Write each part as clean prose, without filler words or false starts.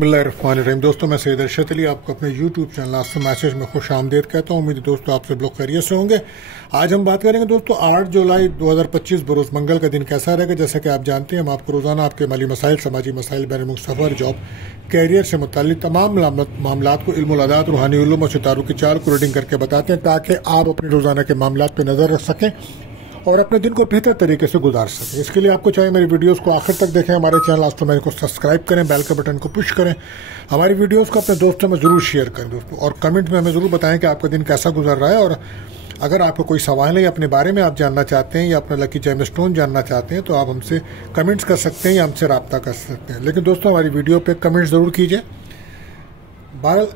बिस्मिल्लाहिर्रहमानिर्रहीम। दोस्तों, मैं सैयद अरशद अली आपको अपने यूट्यूब चैनल आस्था मैसेज में खुश आमदीद कहता हूँ। उम्मीद है दोस्तों आप सब लोग खैरियत से होंगे। आज हम बात करेंगे दोस्तों 8 जुलाई 2025 बरोज़ मंगल का दिन कैसा रहेगा। जैसा कि आप जानते हैं, हम आपको रोज़ाना आपके माली मसाइल, समाजी मसाइल, बैन मुल्क सफ़र, जॉब, कैरियर से मुताल्लिक तमाम मामलात को इल्मुल अदात, रूहानी उलूम और सितारों की चाल को रीडिंग करके बताते हैं ताकि आप अपने रोज़ाना के मामलात पर नज़र रख सकें और अपने दिन को बेहतर तरीके से गुजार सकें। इसके लिए आपको चाहिए मेरी वीडियोस को आखिर तक देखें, हमारे चैनल आस्था मैसेज को सब्सक्राइब करें, बेल के बटन को पुश करें, हमारी वीडियोस को अपने दोस्तों में ज़रूर शेयर करें दोस्तों, और कमेंट में हमें ज़रूर बताएं कि आपका दिन कैसा गुजर रहा है। और अगर आपको कोई सवाल है या अपने बारे में आप जानना चाहते हैं या अपना लकी जेम स्टोन जानना चाहते हैं तो आप हमसे कमेंट्स कर सकते हैं या हमसे रब्ता कर सकते हैं। लेकिन दोस्तों, हमारी वीडियो पर कमेंट ज़रूर कीजिए। बहरहाल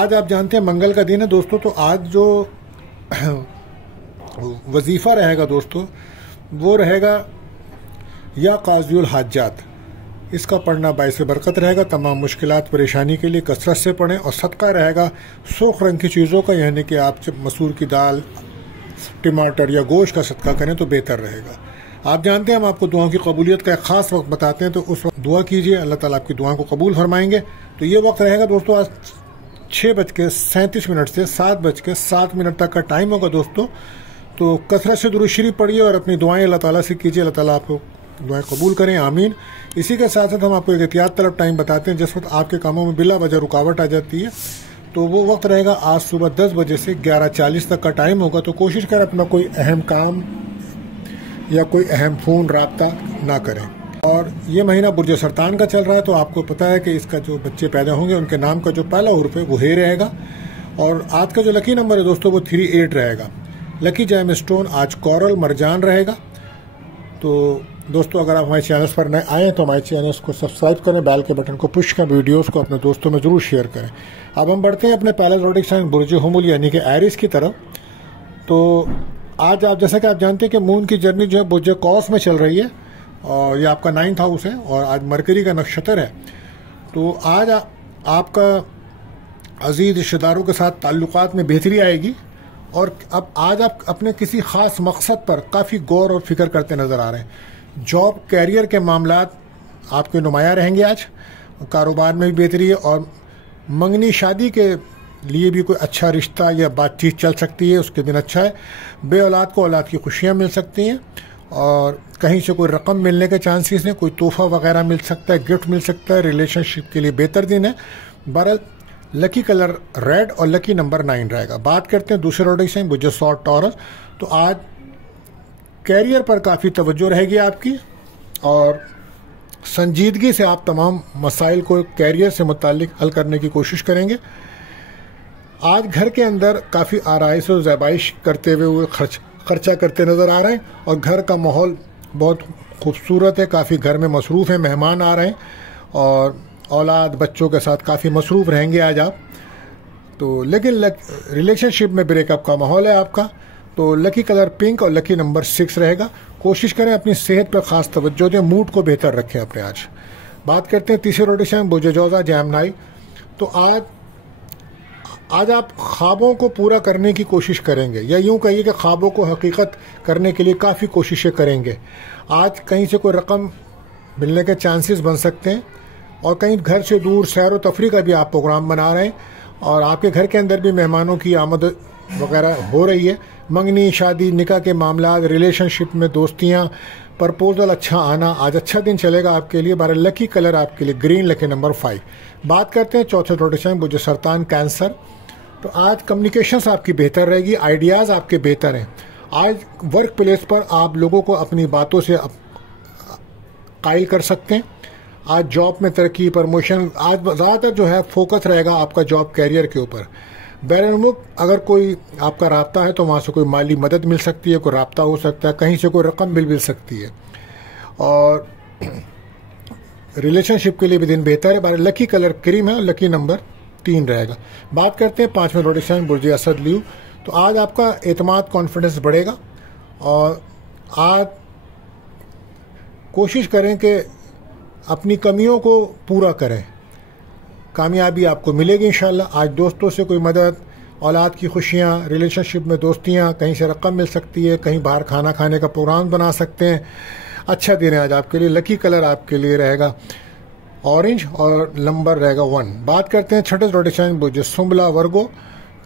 आज आप जानते हैं मंगल का दिन है दोस्तों, तो आज जो वजीफ़ा रहेगा दोस्तों वो रहेगा या काज़ियुल हाजात। इसका पढ़ना बाइस बरकत रहेगा। तमाम मुश्किलात परेशानी के लिए कसरत से पढ़ें। और सदका रहेगा सूख रंग की चीज़ों का, यानी कि आप जब मसूर की दाल, टमाटर या गोश्त का सदका करें तो बेहतर रहेगा। आप जानते हैं हम आपको दुआओं की कबूलियत का एक ख़ास वक्त बताते हैं, तो उस वक्त दुआ कीजिए, अल्लाह ताला आपकी दुआओं को कबूल फरमाएंगे। तो ये वक्त रहेगा दोस्तों आज 6:37 से 7:07 तक का टाइम होगा दोस्तों। तो कसरत से दुरूद शरीफ पढ़िए और अपनी दुआएं अल्लाह ताला से कीजिए, अल्लाह ताला आपको दुआएं कबूल करें, आमीन। इसी के साथ साथ हम आपको एक एहतियात तलब टाइम बताते हैं जिस वक्त आपके कामों में बिला वजह रुकावट आ जाती है, तो वो वक्त रहेगा आज सुबह 10 बजे से 11:40 तक का टाइम होगा। तो कोशिश करें अपना कोई अहम काम या कोई अहम फ़ोन रब्ता ना करें। और ये महीना बुर्ज सरतान का चल रहा है, तो आपको पता है कि इसका जो बच्चे पैदा होंगे उनके नाम का जो पहला हुर्फ है वो हे रहेगा। और आज का जो लकी नंबर है दोस्तों वो 38 रहेगा। लकी जेम स्टोन आज कोरल मरजान रहेगा। तो दोस्तों, अगर आप हमारे चैनल पर नए आए हैं तो हमारे चैनल को सब्सक्राइब करें, बेल के बटन को पुश करें, वीडियोस को अपने दोस्तों में ज़रूर शेयर करें। अब हम बढ़ते हैं अपने पहले ज़ोडिक साइन बुर्ज हुमुल यानी कि एरिस की तरफ। तो आज आप जैसा कि आप जानते हैं कि मून की जर्नी जो है बुर्ज कौस में चल रही है और ये आपका 9th हाउस है और आज मरकरी का नक्षत्र है। तो आज आपका अजीज़ रिश्तेदारों के साथ ताल्लुकात में बेहतरी आएगी। और अब आज आप अपने किसी ख़ास मकसद पर काफ़ी गौर और फिक्र करते नज़र आ रहे हैं। जॉब, कैरियर के मामलात आपके नुमाया रहेंगे आज। कारोबार में भी बेहतरी है और मंगनी शादी के लिए भी कोई अच्छा रिश्ता या बातचीत चल सकती है, उसके दिन अच्छा है। बे औलाद को औलाद की खुशियाँ मिल सकती हैं और कहीं से कोई रकम मिलने के चांसेस हैं, कोई तोहफ़ा वगैरह मिल सकता है, गिफ्ट मिल सकता है। रिलेशनशिप के लिए बेहतर दिन है। बहरहाल लकी कलर रेड और लकी नंबर 9 रहेगा। बात करते हैं दूसरे रोडिक साइन बुर्ज सौर टॉरस। तो आज कैरियर पर काफ़ी तवज्जो रहेगी आपकी और संजीदगी से आप तमाम मसाइल को कैरियर से मुताल्लिक हल करने की कोशिश करेंगे। आज घर के अंदर काफ़ी आराइश और ज़ैबाइश करते हुए खर्चा करते नज़र आ रहे हैं और घर का माहौल बहुत खूबसूरत है। काफ़ी घर में मसरूफ़ है, मेहमान आ रहे हैं और औलाद बच्चों के साथ काफ़ी मसरूफ़ रहेंगे आज आप। तो लेकिन रिलेशनशिप में ब्रेकअप का माहौल है आपका। तो लकी कलर पिंक और लकी नंबर 6 रहेगा। कोशिश करें अपनी सेहत पर ख़ास तवज्जो दें, मूड को बेहतर रखें अपने आज। बात करते हैं तीसरे रोटेशन बुर्ज जौज़ा जैमनाई। तो आज आप ख्वाबों को पूरा करने की कोशिश करेंगे, या यूँ कहिए कि ख्वाबों को हकीकत करने के लिए काफ़ी कोशिशें करेंगे। आज कहीं से कोई रकम मिलने के चांसेस बन सकते हैं और कहीं घर से दूर सैर व तफरी का भी आप प्रोग्राम बना रहे हैं और आपके घर के अंदर भी मेहमानों की आमद वगैरह हो रही है। मंगनी, शादी, निकाह के मामला, रिलेशनशिप में दोस्तियां, प्रपोजल अच्छा आना, आज अच्छा दिन चलेगा आपके लिए। 12 लकी कलर आपके लिए ग्रीन, लकी नंबर 5। बात करते हैं चौथे रोटेशन बुर्ज सरतान कैंसर। तो आज कम्युनिकेशंस आपकी बेहतर रहेगी, आइडियाज़ आपके बेहतर हैं। आज वर्क प्लेस पर आप लोगों को अपनी बातों से कायल कर सकते हैं। आज जॉब में तरक्की, प्रमोशन, आज ज़्यादातर जो है फोकस रहेगा आपका जॉब कैरियर के ऊपर। बैरून मुल्क अगर कोई आपका राब्ता है तो वहाँ से कोई माली मदद मिल सकती है, कोई राब्ता हो सकता है, कहीं से कोई रकम मिल सकती है। और रिलेशनशिप के लिए भी दिन बेहतर है। लकी कलर क्रीम है और लकी नंबर 3 रहेगा। बात करते हैं 5वें रोटेशन बुर्ज असद ल्यू। तो आज आपका एतमाद, कॉन्फिडेंस बढ़ेगा और आज कोशिश करें कि अपनी कमियों को पूरा करें, कामयाबी आपको मिलेगी इंशाल्लाह। आज दोस्तों से कोई मदद, औलाद की खुशियाँ, रिलेशनशिप में दोस्तियाँ, कहीं से रकम मिल सकती है, कहीं बाहर खाना खाने का प्रोग्राम बना सकते हैं। अच्छा दिन है आज आपके लिए। लकी कलर आपके लिए रहेगा ऑरेंज और नंबर रहेगा 1। बात करते हैं छठे रोटेशन बुझे सुंबला वर्गो।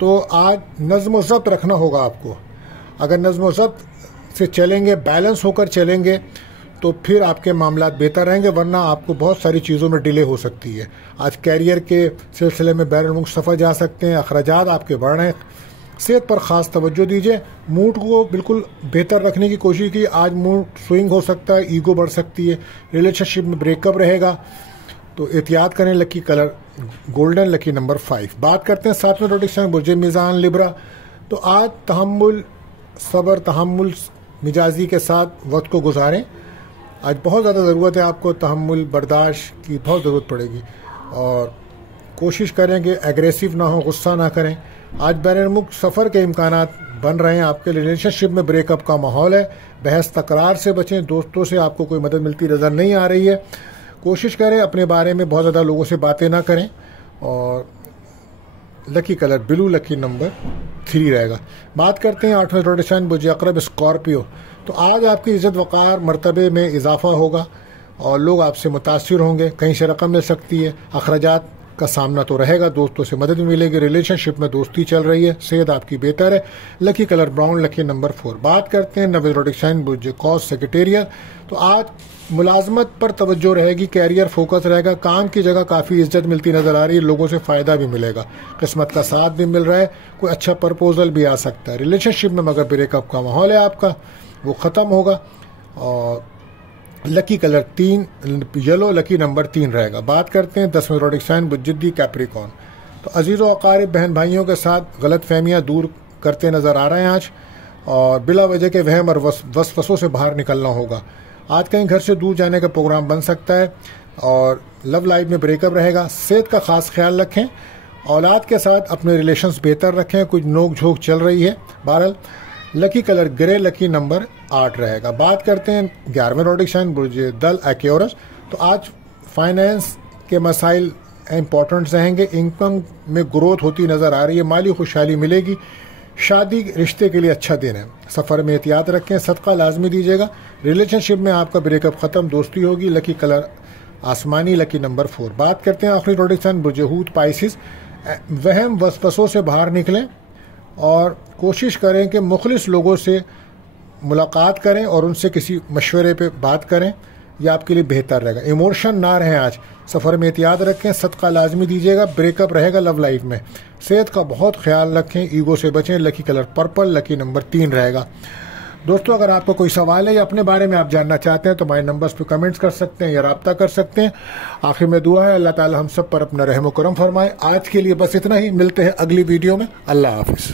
तो आज नज्म व ज़ब्त रखना होगा आपको। अगर नज्म व ज़ब्त से चलेंगे, बैलेंस होकर चलेंगे, तो फिर आपके मामला बेहतर रहेंगे, वरना आपको बहुत सारी चीज़ों में डिले हो सकती है। आज कैरियर के सिलसिले में बैरून सफ़र जा सकते हैं, अखराजात आपके बढ़ रहे हैं। सेहत पर ख़ास तवज्जो दीजिए। मूड को बिल्कुल बेहतर रखने की कोशिश की। आज मूड स्विंग हो सकता है, ईगो बढ़ सकती है, रिलेशनशिप में ब्रेकअप रहेगा, तो एहतियात करें। Lucky colour golden, lucky number 5। बात करते हैं 7वें रोटेशन बुर्जे मीज़ान लिब्रा। तो आज तहम्मुल, सब्र, तहम्मुल मिजाजी के साथ वक्त को गुजारें। आज बहुत ज़्यादा ज़रूरत है आपको, तहम्मुल बर्दाश्त की बहुत ज़रूरत पड़ेगी। और कोशिश करें कि एग्रेसिव ना हो, गुस्सा ना करें। आज बैरून सफ़र के इम्कानात बन रहे हैं। आपके रिलेशनशिप में ब्रेकअप का माहौल है। बहस तकरार से बचें। दोस्तों से आपको कोई मदद मिलती नज़र नहीं आ रही है। कोशिश करें अपने बारे में बहुत ज़्यादा लोगों से बातें ना करें। और lucky colour blue, lucky number 3 रहेगा। बात करते हैं 8वें रोटेशन बुर्ज अक़रब स्कॉर्पियो। तो आज आपकी इज़्ज़त वक़ार मर्तबे में इजाफा होगा और लोग आपसे मुतासिर होंगे। कहीं से रकम मिल सकती है। अखराजात का सामना तो रहेगा, दोस्तों से मदद मिलेगी। रिलेशनशिप में दोस्ती चल रही है। सेहत आपकी बेहतर है। Lucky colour brown, lucky number 4। बात करते हैं 9वें रोटेशन बुर्ज कॉस सेक्रेटेरियल। तो आज मुलाजमत पर तवज्जो रहेगी, कैरियर फोकस रहेगा। काम की जगह काफ़ी इज्जत मिलती नज़र आ रही है, लोगों से फ़ायदा भी मिलेगा, किस्मत का साथ भी मिल रहा है, कोई अच्छा प्रपोजल भी आ सकता है। रिलेशनशिप में मगर ब्रेकअप का माहौल है आपका, वो ख़त्म होगा। और lucky colour 3 yellow, lucky number 3 रहेगा। बात करते हैं 10वें रोटेशन बुज्जिद्दी कैप्रिकॉर्न। तो अजीज़ व अकारिब, बहन भाइयों के साथ गलत फहमियाँ दूर करते नज़र आ रहे हैं आज, और बिला वजह के वहम और वसवसों से बाहर निकलना होगा। आज कहीं घर से दूर जाने का प्रोग्राम बन सकता है और लव लाइफ में ब्रेकअप रहेगा। सेहत का खास ख्याल रखें। औलाद के साथ अपने रिलेशंस बेहतर रखें। कुछ नोक झोंक चल रही है। बहरहाल lucky colour grey, lucky number 8 रहेगा। बात करते हैं 11वें रोटेशन बुर्ज दल एक्योरस। तो आज फाइनेंस के मसाइल इम्पोर्टेंट रहेंगे। इनकम में ग्रोथ होती नज़र आ रही है। माली खुशहाली मिलेगी। शादी रिश्ते के लिए अच्छा दिन है। सफ़र में एहतियात रखें। सदका लाजमी दीजिएगा। रिलेशनशिप में आपका ब्रेकअप ख़त्म, दोस्ती होगी। लकी कलर आसमानी, लकी नंबर 4। बात करते हैं आखिरी रोटेशन बुर्ज हूत पाइसिस। वहम वसवसों से बाहर निकलें और कोशिश करें कि मुखलिस लोगों से मुलाकात करें और उनसे किसी मशवरे पे बात करें, यह आपके लिए बेहतर रहेगा। इमोशन ना रहें आज। सफ़र में एहतियात रखें। सदका लाजमी दीजिएगा। ब्रेकअप रहेगा लव लाइफ में। सेहत का बहुत ख्याल रखें। ईगो से बचें। Lucky colour purple, lucky number 3 रहेगा। दोस्तों, अगर आपको कोई सवाल है या अपने बारे में आप जानना चाहते हैं तो हमारे नंबर्स पे कमेंट्स कर सकते हैं या रब्ता कर सकते हैं। आखिर में दुआ है अल्लाह ताला हम सब पर अपना रहम व करम फरमाए। आज के लिए बस इतना ही। मिलते हैं अगली वीडियो में। अल्लाह हाफिज़।